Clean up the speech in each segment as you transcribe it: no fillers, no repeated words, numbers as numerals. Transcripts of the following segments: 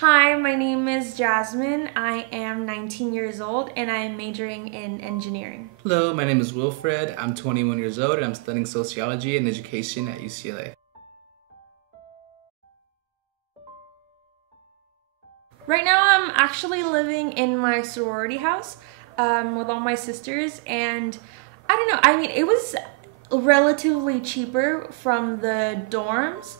Hi, my name is Jasmine. I am 19 years old and I am majoring in engineering. Hello, my name is Wilfred. I'm 21 years old and I'm studying sociology and education at UCLA. Right now I'm actually living in my sorority house with all my sisters, and I don't know, it was relatively cheaper from the dorms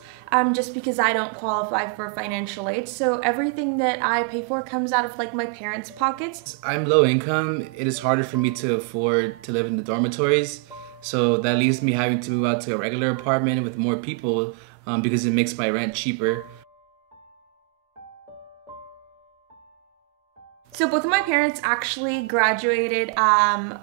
just because I don't qualify for financial aid, so everything that I pay for comes out of like my parents' pockets. I'm low income. It is harder for me to afford to live in the dormitories, so that leaves me having to move out to a regular apartment with more people because it makes my rent cheaper. So both of my parents actually graduated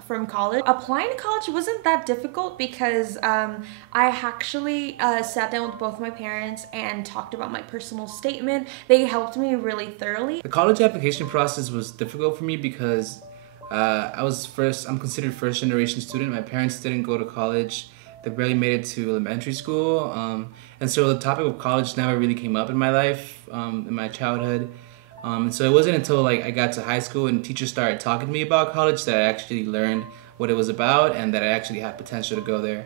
from college. Applying to college wasn't that difficult because I actually sat down with both my parents and talked about my personal statement. They helped me really thoroughly. The college application process was difficult for me because I'm considered first generation student. My parents didn't go to college. They barely made it to elementary school. And so the topic of college never really came up in my life, in my childhood. And so it wasn't until I got to high school and teachers started talking to me about college that I actually learned what it was about and that I actually had potential to go there.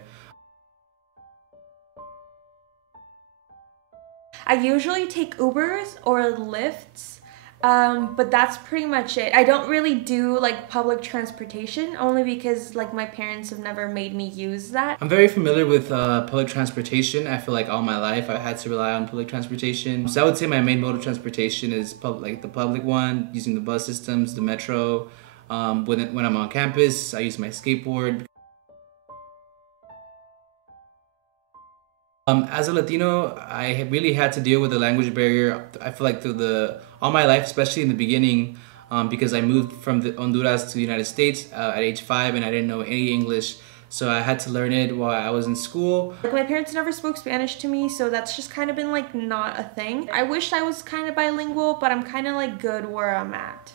I usually take Ubers or Lyfts, but that's pretty much it. I don't really do like public transportation only because like my parents have never made me use that. I'm very familiar with public transportation. I feel like all my life I had to rely on public transportation. So I would say my main mode of transportation is the public one, using the bus systems, the metro. When I'm on campus, I use my skateboard. As a Latino, I really had to deal with the language barrier. I feel like all my life, especially in the beginning, because I moved from Honduras to the United States at age 5 and I didn't know any English. So I had to learn it while I was in school. Like my parents never spoke Spanish to me, so that's just kind of been like not a thing. I wish I was kind of bilingual, but I'm kind of like good where I'm at.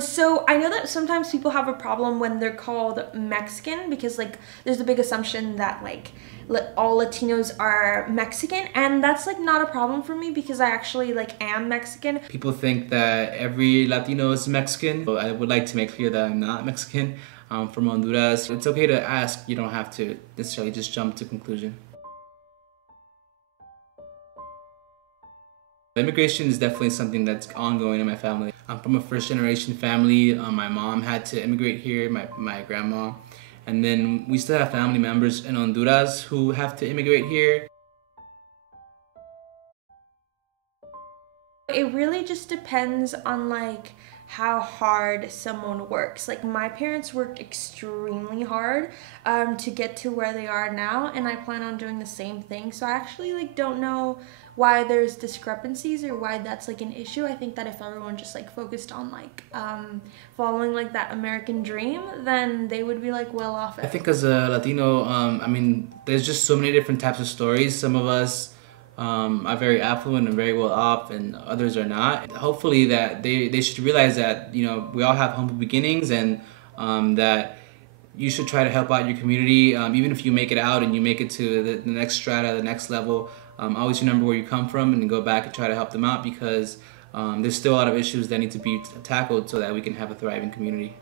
So I know that sometimes people have a problem when they're called Mexican because like there's a big assumption that like all Latinos are Mexican, and that's like not a problem for me because I actually like am Mexican. People think that every Latino is Mexican. But I would like to make clear that I'm not Mexican. I'm from Honduras. It's okay to ask. You don't have to necessarily just jump to conclusion. Immigration is definitely something that's ongoing in my family. I'm from a first-generation family. My mom had to immigrate here, my grandma. And then we still have family members in Honduras who have to immigrate here. It really just depends on like how hard someone works. Like my parents worked extremely hard to get to where they are now, and I plan on doing the same thing. So I actually like don't know why there's discrepancies or why that's like an issue. I think that if everyone just like focused on like following like that American dream, then they would be like well off. I think as a Latino, there's just so many different types of stories. Some of us are very affluent and very well off, and others are not. Hopefully that they should realize that, you know, we all have humble beginnings, and that you should try to help out your community, even if you make it out and you make it to the next strata, the next level. Always remember where you come from and go back and try to help them out, because there's still a lot of issues that need to be tackled so that we can have a thriving community.